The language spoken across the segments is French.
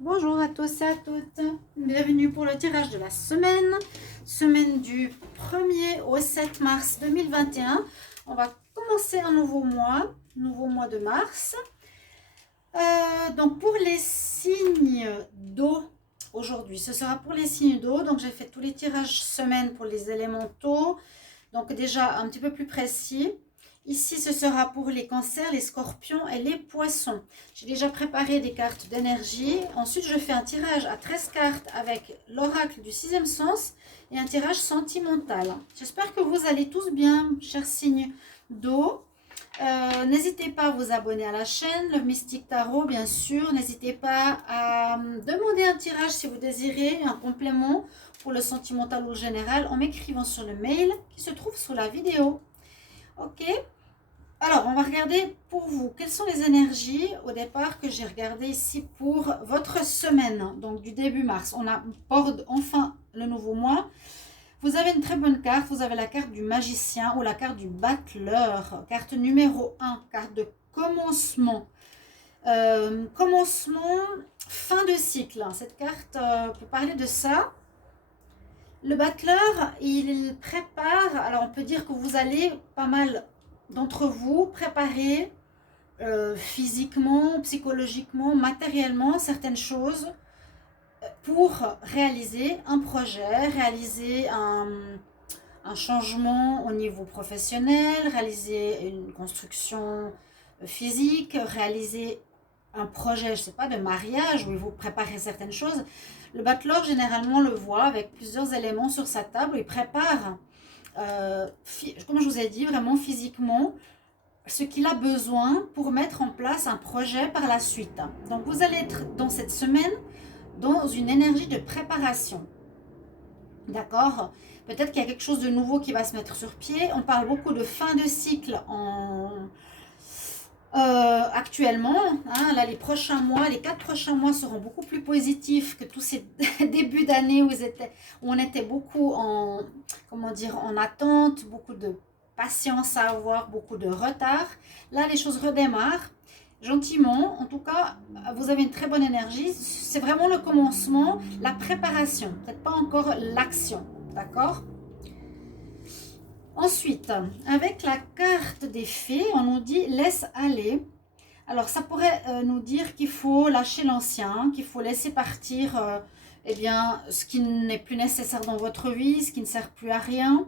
Bonjour à tous et à toutes, bienvenue pour le tirage de la semaine du 1er au 7 mars 2021. On va commencer un nouveau mois de mars. Donc pour les signes d'eau, aujourd'hui, ce sera pour les signes d'eau. Donc j'ai fait tous les tirages semaine pour les élémentaux, donc déjà un petit peu plus précis. Ici, ce sera pour les cancers, les scorpions et les poissons. J'ai déjà préparé des cartes d'énergie. Ensuite, je fais un tirage à 13 cartes avec l'oracle du sixième sens et un tirage sentimental. J'espère que vous allez tous bien, chers signes d'eau. N'hésitez pas à vous abonner à la chaîne, le Mystique Tarot, bien sûr. N'hésitez pas à demander un tirage si vous désirez, un complément pour le sentimental ou le général en m'écrivant sur le mail qui se trouve sous la vidéo. Ok? Alors, on va regarder pour vous, quelles sont les énergies au départ que j'ai regardé ici pour votre semaine, donc du début mars. On aborde enfin le nouveau mois. Vous avez une très bonne carte, vous avez la carte du magicien ou la carte du battleur, carte numéro 1, carte de commencement. Commencement, fin de cycle. Cette carte peut parler de ça. Le battleur, il prépare, alors on peut dire que vous allez pas mal d'entre vous préparer physiquement, psychologiquement, matériellement certaines choses pour réaliser un projet, réaliser un changement au niveau professionnel, réaliser une construction physique, réaliser un projet, je ne sais pas, de mariage où il faut préparer certaines choses. Le battleur, généralement, le voit avec plusieurs éléments sur sa table. Il prépare, comme je vous ai dit, vraiment physiquement, ce qu'il a besoin pour mettre en place un projet par la suite. Donc, vous allez être dans cette semaine dans une énergie de préparation. D'accord? Peut-être qu'il y a quelque chose de nouveau qui va se mettre sur pied. On parle beaucoup de fin de cycle actuellement. Hein, là, les prochains mois, les 4 prochains mois seront beaucoup plus positifs que tous ces débuts d'année où on était beaucoup en attente, beaucoup de patience à avoir, beaucoup de retard. Là, les choses redémarrent gentiment. En tout cas, vous avez une très bonne énergie. C'est vraiment le commencement, la préparation, peut-être pas encore l'action. D'accord? Ensuite, avec la carte des fées, on nous dit laisse aller. Alors, ça pourrait nous dire qu'il faut lâcher l'ancien, qu'il faut laisser partir eh bien, ce qui n'est plus nécessaire dans votre vie, ce qui ne sert plus à rien.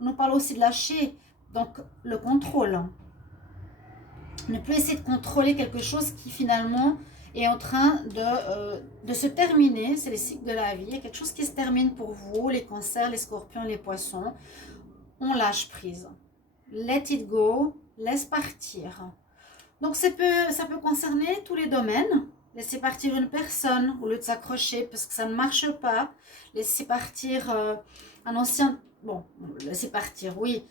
On nous parle aussi de lâcher donc le contrôle. Ne plus essayer de contrôler quelque chose qui finalement est en train de se terminer. C'est les cycles de la vie. Il y a quelque chose qui se termine pour vous, les cancers, les scorpions, les poissons. On lâche prise. Let it go, laisse partir. Donc ça peut concerner tous les domaines. Laisser partir une personne au lieu de s'accrocher parce que ça ne marche pas. Laisser partir un ancien... Bon, laisser partir, oui.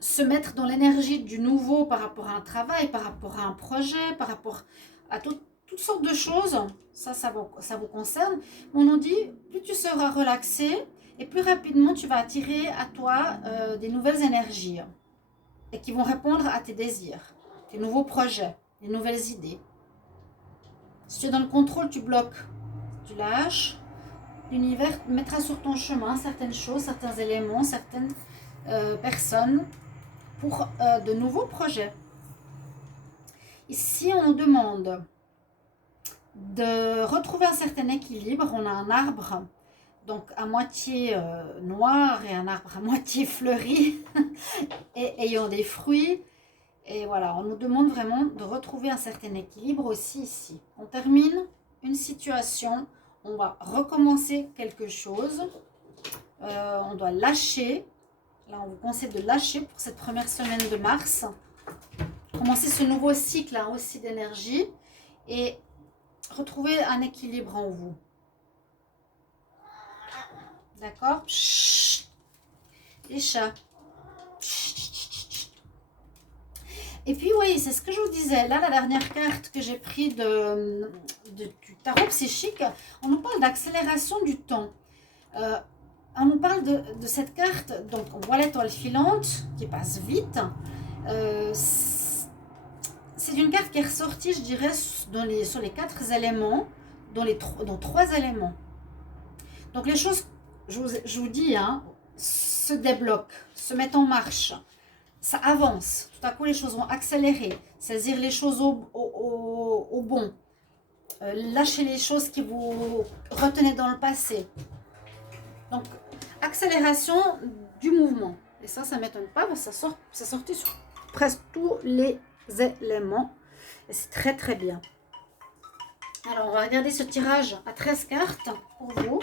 Se mettre dans l'énergie du nouveau par rapport à un travail, par rapport à un projet, par rapport à toutes sortes de choses. Ça vous concerne. On nous dit, plus tu seras relaxé et plus rapidement tu vas attirer à toi des nouvelles énergies et qui vont répondre à tes désirs, tes nouveaux projets, les nouvelles idées. Si tu es dans le contrôle, tu bloques, tu lâches. L'univers mettra sur ton chemin certaines choses, certains éléments, certaines personnes pour de nouveaux projets. Ici, on nous demande de retrouver un certain équilibre. On a un arbre donc à moitié noir et un arbre à moitié fleuri et ayant des fruits. Et voilà, on nous demande vraiment de retrouver un certain équilibre aussi ici. On termine une situation, on va recommencer quelque chose. On doit lâcher. Là, on vous conseille de lâcher pour cette première semaine de mars. Commencer ce nouveau cycle hein, aussi d'énergie et retrouver un équilibre en vous. D'accord? Les chats. Et puis oui, c'est ce que je vous disais. Là, la dernière carte que j'ai prise du tarot psychique, on nous parle d'accélération du temps. On nous parle de cette carte, donc on voit l'étoile filante qui passe vite. c'est une carte qui est ressortie, je dirais, sur les 4 éléments, dans 3 éléments. Donc les choses, je vous dis, hein, se débloquent, se mettent en marche. Ça avance. Tout à coup, les choses vont accélérer. Saisir les choses au bon. Lâcher les choses qui vous retenaient dans le passé. Donc, accélération du mouvement. Et ça ne m'étonne pas parce que ça sortit sur presque tous les éléments. Et c'est très très bien. Alors, on va regarder ce tirage à 13 cartes pour vous.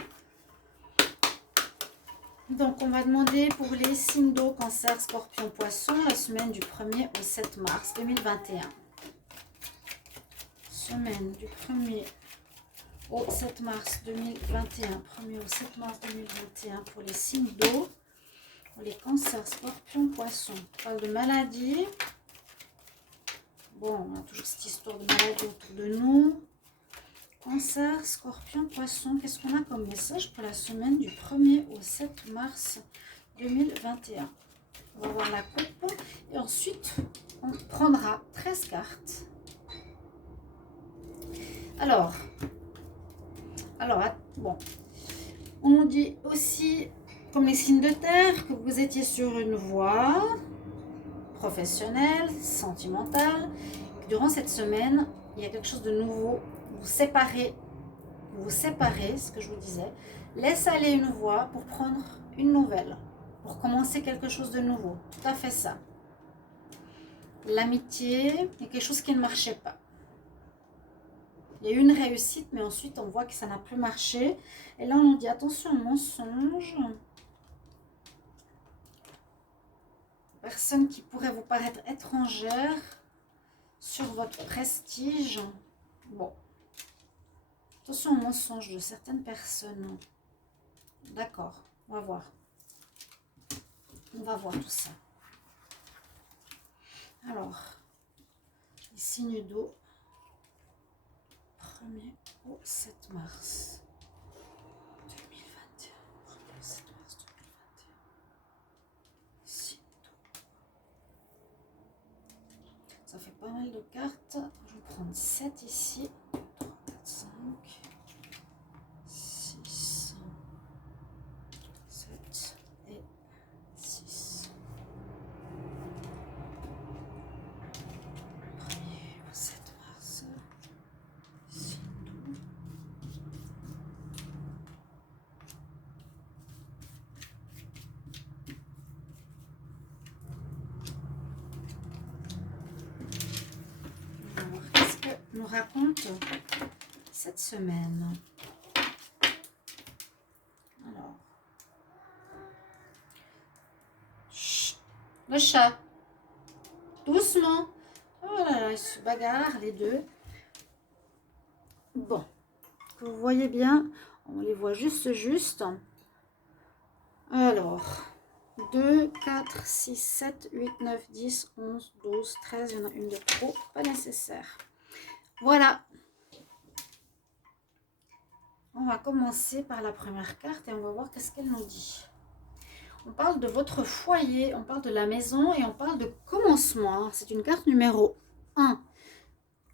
Donc, on va demander pour les signes d'eau, cancer, scorpion, poisson, la semaine du 1er au 7 mars 2021. Semaine du 1er au 7 mars 2021. 1er au 7 mars 2021 pour les signes d'eau, pour les cancers, scorpion, poisson. On parle de maladie. Bon, on a toujours cette histoire de maladie autour de nous. Cancer, scorpion, poisson, qu'est-ce qu'on a comme message pour la semaine du 1er au 7 mars 2021? On va voir la coupe et ensuite on prendra 13 cartes. Alors, bon, on nous dit aussi, comme les signes de terre, que vous étiez sur une voie professionnelle, sentimentale. Durant cette semaine, il y a quelque chose de nouveau. Vous séparez, ce que je vous disais. Laisse aller une voie pour prendre une nouvelle, pour commencer quelque chose de nouveau. Tout à fait ça. L'amitié est quelque chose qui ne marchait pas. Il y a eu une réussite, mais ensuite on voit que ça n'a plus marché. Et là on nous dit attention au mensonge. Personne qui pourrait vous paraître étrangère sur votre prestige. Bon. Attention aux mensonges de certaines personnes. D'accord, on va voir. On va voir tout ça. Alors, les signes d'eau, 1er au 7 mars 2021. 1er au 7 mars 2021. Signes d'eau. Ça fait pas mal de cartes. Je vais prendre 7 ici. 3, 4, 5. 6, 7 et 6. 1er au 7 mars. Signes d'eau. Alors, qu'est-ce que nous raconte cette semaine? Alors, chut, le chat, doucement. Oh là là, ils se bagarrent les deux. Bon, que vous voyez bien, on les voit juste. Alors, 2, 4, 6, 7, 8, 9, 10, 11, 12, 13, il y en a une de trop, pas nécessaire. Voilà. On va commencer par la première carte et on va voir qu'est-ce qu'elle nous dit. On parle de votre foyer, on parle de la maison et on parle de commencement. C'est une carte numéro 1.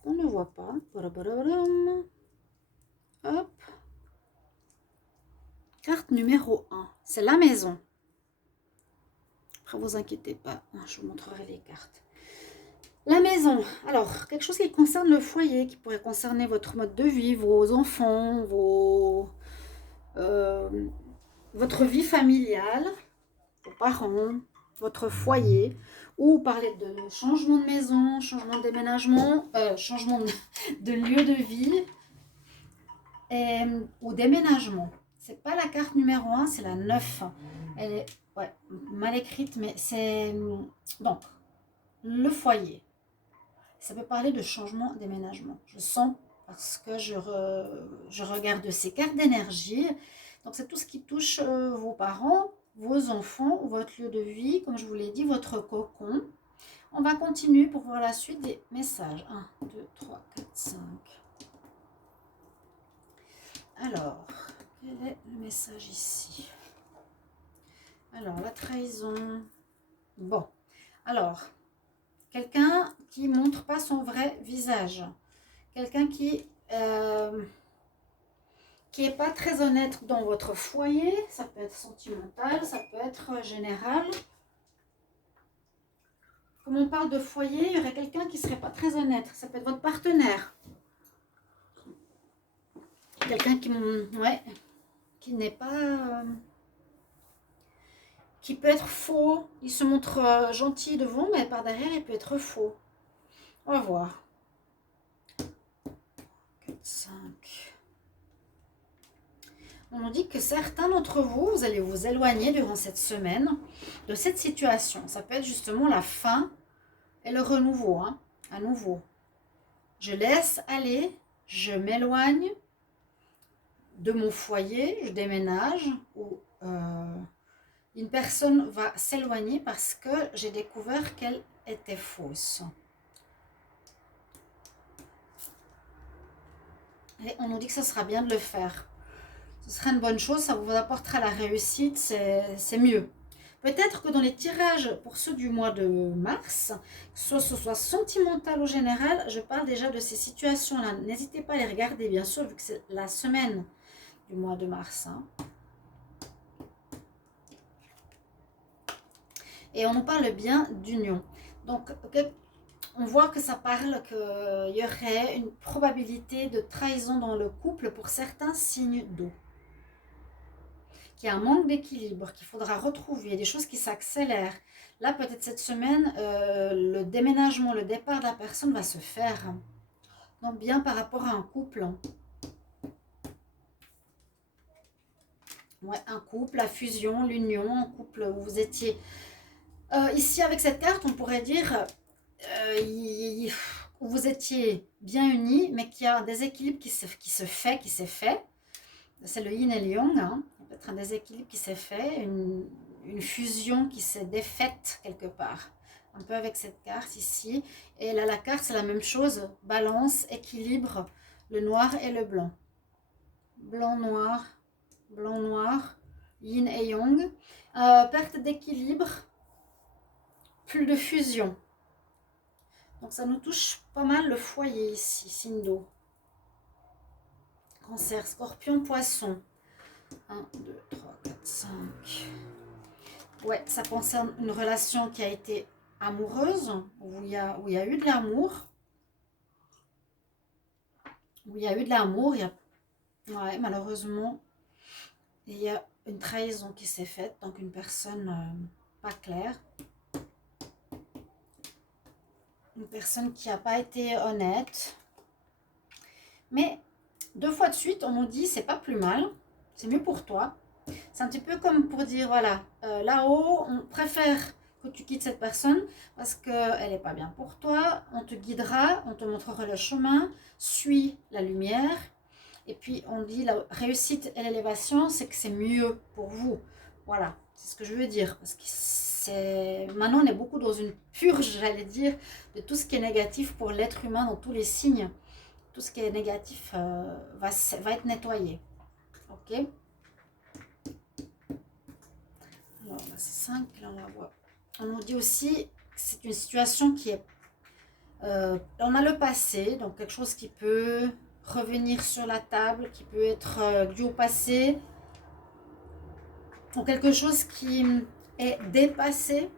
On ne voit pas. Hop. Carte numéro 1. C'est la maison. Après, vous inquiétez pas. Je vous montrerai les cartes. La maison. Alors, quelque chose qui concerne le foyer, qui pourrait concerner votre mode de vie, vos enfants, votre vie familiale, vos parents, votre foyer, ou parler de changement de maison, changement de déménagement, changement de lieu de vie, ou déménagement. C'est pas la carte numéro 1, c'est la 9. Elle est mal écrite, mais c'est donc le foyer. Ça peut parler de changement, déménagement. Je sens parce que je regarde ces cartes d'énergie. Donc c'est tout ce qui touche vos parents, vos enfants, votre lieu de vie, comme je vous l'ai dit, votre cocon. On va continuer pour voir la suite des messages. 1, 2, 3, 4, 5. Alors, quel est le message ici? Alors, la trahison. Bon, alors, Quelqu'un qui ne montre pas son vrai visage. Quelqu'un qui est pas très honnête dans votre foyer. Ça peut être sentimental, ça peut être général. Comme on parle de foyer, il y aurait quelqu'un qui ne serait pas très honnête. Ça peut être votre partenaire. Quelqu'un qui n'est pas... qui peut être faux. Il se montre gentil devant, mais par derrière, il peut être faux. On va voir. 4, 5. On nous dit que certains d'entre vous, vous allez vous éloigner durant cette semaine de cette situation. Ça peut être justement la fin et le renouveau, hein, à nouveau. Je laisse aller, je m'éloigne de mon foyer, je déménage, ou une personne va s'éloigner parce que j'ai découvert qu'elle était fausse. Et on nous dit que ce sera bien de le faire. Ce sera une bonne chose, ça vous apportera la réussite, c'est mieux. Peut-être que dans les tirages pour ceux du mois de mars, que ce soit sentimental ou général, je parle déjà de ces situations-là. N'hésitez pas à les regarder, bien sûr, vu que c'est la semaine du mois de mars. Hein. Et on nous parle bien d'union. Donc, on voit que ça parle qu'il y aurait une probabilité de trahison dans le couple pour certains signes d'eau. Qu'il y a un manque d'équilibre, qu'il faudra retrouver, il y a des choses qui s'accélèrent. Là, peut-être cette semaine, le déménagement, le départ de la personne va se faire. Donc, bien par rapport à un couple. Ouais, un couple, la fusion, l'union, un couple où vous étiez... ici, avec cette carte, on pourrait dire où vous étiez bien unis, mais qu'il y a un déséquilibre qui s'est fait. C'est le yin et le yang, hein. Peut-être un déséquilibre qui s'est fait, une fusion qui s'est défaite quelque part. Un peu avec cette carte ici. Et là, la carte, c'est la même chose. Balance, équilibre, le noir et le blanc. Blanc, noir, yin et yang. Perte d'équilibre, plus de fusion. Donc ça nous touche pas mal le foyer ici, signe d'eau. Cancer, Scorpion, Poisson. 1, 2, 3, 4, 5. Ouais, ça concerne une relation qui a été amoureuse, où il y a eu de l'amour. Ouais, malheureusement, il y a une trahison qui s'est faite, donc une personne pas claire. Une personne qui n'a pas été honnête. Mais 2 fois de suite, on nous dit c'est pas plus mal, c'est mieux pour toi. C'est un petit peu comme pour dire voilà, là-haut, on préfère que tu quittes cette personne parce qu'elle n'est pas bien pour toi. On te guidera, on te montrera le chemin, suis la lumière. Et puis on dit la réussite et l'élévation, c'est que c'est mieux pour vous. Voilà, c'est ce que je veux dire. Parce que maintenant on est beaucoup dans une purge, j'allais dire, de tout ce qui est négatif pour l'être humain dans tous les signes. Tout ce qui est négatif va être nettoyé. Ok. Alors là c'est 5, là on la voit. On nous dit aussi que c'est une situation qui est... on a le passé, donc quelque chose qui peut revenir sur la table, qui peut être dû au passé, ou quelque chose qui est dépassé.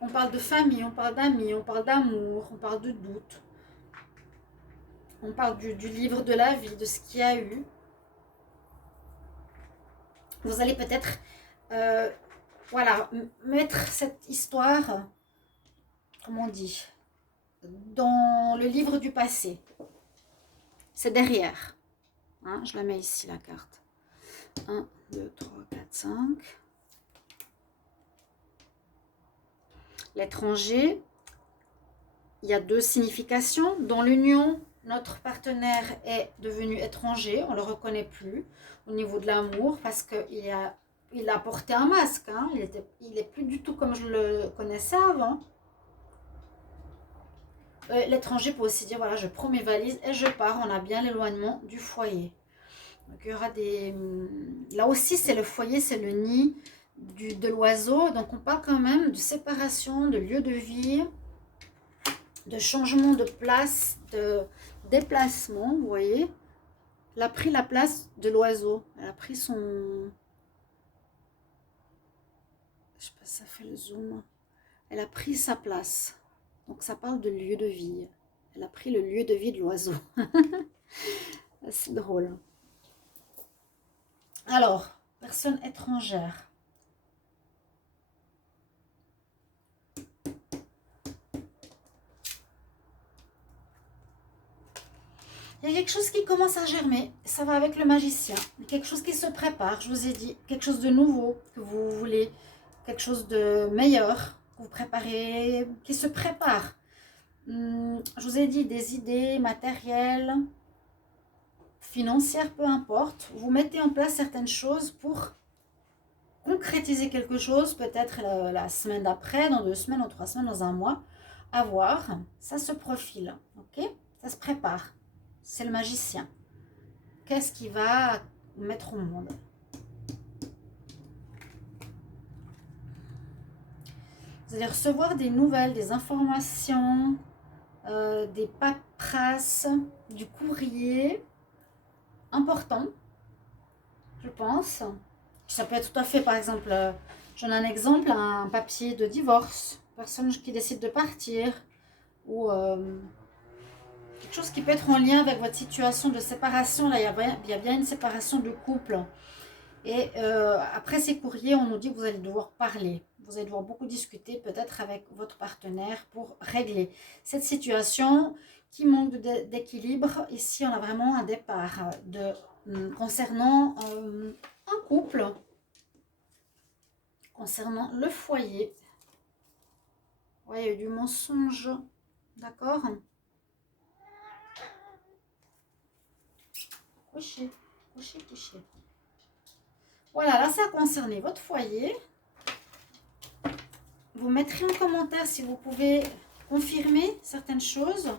On parle de famille, on parle d'amis, on parle d'amour, on parle de doute. On parle du livre de la vie, de ce qu'il y a eu. Vous allez peut-être voilà, mettre cette histoire, comment on dit, dans le livre du passé. C'est derrière. Hein, je la mets ici, la carte. 1, 2, 3, 4, 5. L'étranger, il y a 2 significations. Dans l'union, notre partenaire est devenu étranger, on ne le reconnaît plus au niveau de l'amour parce qu'il a porté un masque. Hein, il est plus du tout comme je le connaissais avant. L'étranger peut aussi dire voilà, je prends mes valises et je pars. On a bien l'éloignement du foyer. Donc il y aura des... Là aussi c'est le foyer, c'est le nid de l'oiseau. Donc on parle quand même de séparation, de lieu de vie. de changement de place, de déplacement, vous voyez. Elle a pris la place de l'oiseau. Elle a pris son... Je sais pas si ça fait le zoom. Elle a pris sa place. Donc ça parle de lieu de vie. Elle a pris le lieu de vie de l'oiseau. C'est drôle. Alors, personne étrangère. Il y a quelque chose qui commence à germer. Ça va avec le magicien. Quelque chose qui se prépare, je vous ai dit. Quelque chose de nouveau que vous voulez. Quelque chose de meilleur que vous préparez, qui se prépare. Je vous ai dit des idées matérielles, financières, peu importe. Vous mettez en place certaines choses pour concrétiser quelque chose, peut-être la semaine d'après, dans 2 semaines, dans 3 semaines, dans un mois. À voir, ça se profile, ok? Ça se prépare. C'est le magicien. Qu'est-ce qu'il va mettre au monde? Vous allez recevoir des nouvelles, des informations, des paperasses, du courrier important, je pense. Ça peut être tout à fait, par exemple, j'en ai un exemple, un papier de divorce, personne qui décide de partir, ou quelque chose qui peut être en lien avec votre situation de séparation. Là, il y a bien une séparation de couple. Et après ces courriers, on nous dit que vous allez devoir parler. Vous allez devoir beaucoup discuter peut-être avec votre partenaire pour régler cette situation qui manque d'équilibre. Ici, on a vraiment un départ concernant un couple, concernant le foyer. Ouais, il y a eu du mensonge, d'accord? Couchez, couchez, couchez. Voilà, là, ça a concerné votre foyer. Vous mettrez en commentaire si vous pouvez confirmer certaines choses.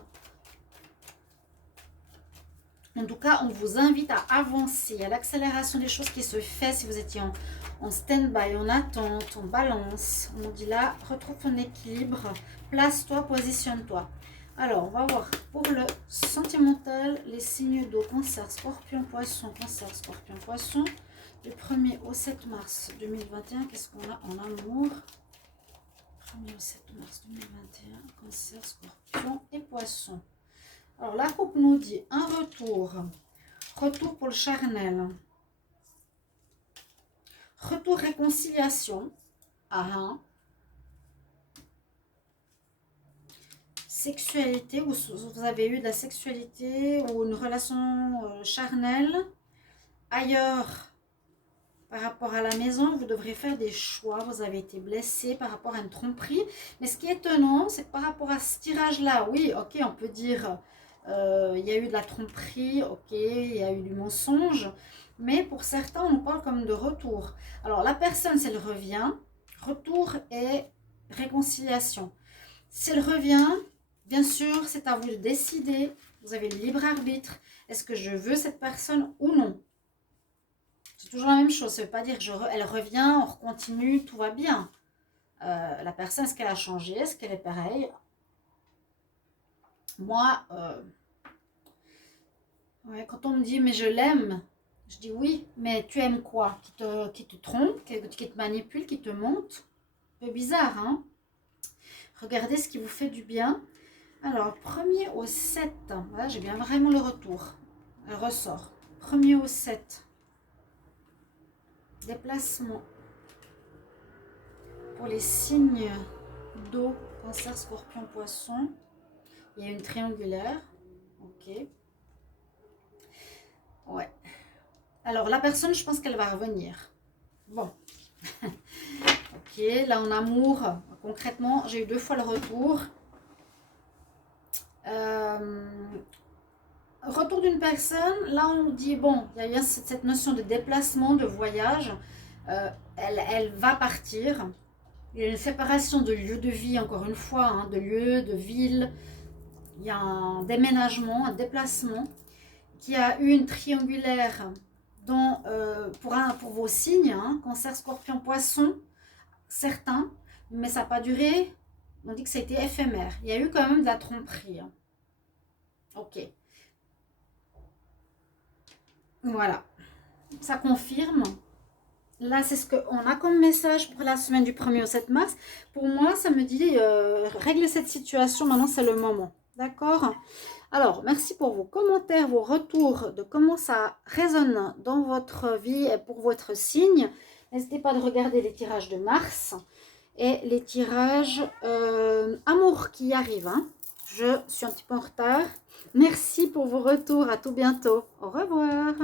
En tout cas, on vous invite à avancer, à l'accélération des choses qui se fait. Si vous étiez en stand-by, en attente, en balance, on dit là, retrouve ton équilibre, place-toi, positionne-toi. Alors, on va voir pour le sentimental, les signes d'eau, cancer, scorpion, poisson, cancer, scorpion, poisson. Du 1er au 7 mars 2021, qu'est-ce qu'on a en amour? 1er au 7 mars 2021, cancer, scorpion et poisson. Alors, la coupe nous dit un retour. Retour pour le charnel. Retour réconciliation. Ah, sexualité, vous avez eu de la sexualité ou une relation charnelle. Ailleurs, par rapport à la maison, vous devrez faire des choix. Vous avez été blessé par rapport à une tromperie. Mais ce qui est étonnant, c'est que par rapport à ce tirage-là, oui, ok, on peut dire... il y a eu de la tromperie, ok, il y a eu du mensonge, mais pour certains, on nous parle comme de retour. Alors, la personne, si elle revient, retour et réconciliation. Si elle revient, bien sûr, c'est à vous de décider. Vous avez le libre arbitre. Est-ce que je veux cette personne ou non? C'est toujours la même chose. Ça ne veut pas dire qu'elle revient, on continue, tout va bien. La personne, est-ce qu'elle a changé? Est-ce qu'elle est pareille? Moi, ouais, quand on me dit mais je l'aime, je dis oui, mais tu aimes quoi? Qui te trompe, qui te manipule, qui te monte? Un peu bizarre, hein? Regardez ce qui vous fait du bien. Alors, 1er au 7, voilà, j'ai bien vraiment le retour. Elle ressort. 1er au 7. Déplacement. Pour les signes d'eau, cancer, scorpion, poisson. Il y a une triangulaire. Ok. Ouais. Alors, la personne, je pense qu'elle va revenir. Bon. Ok, là en amour, concrètement, j'ai eu 2 fois le retour. Retour d'une personne, là on dit, bon, il y a cette notion de déplacement, de voyage. Elle va partir. Il y a une séparation de lieu de vie, encore une fois, hein, de lieu, de ville. Il y a un déménagement, un déplacement qui a eu une triangulaire dans, pour vos signes, hein, cancer, scorpion, poisson, certains, mais ça n'a pas duré On dit que ça a été éphémère. Il y a eu quand même de la tromperie. Hein. Ok. Voilà. Ça confirme. Là, c'est ce qu'on a comme message pour la semaine du 1er au 7 mars. Pour moi, ça me dit, régler cette situation, maintenant c'est le moment. D'accord? Alors, merci pour vos commentaires, vos retours de comment ça résonne dans votre vie et pour votre signe. N'hésitez pas de regarder les tirages de mars et les tirages amour qui arrivent. Hein. Je suis un petit peu en retard. Merci pour vos retours. À tout bientôt. Au revoir.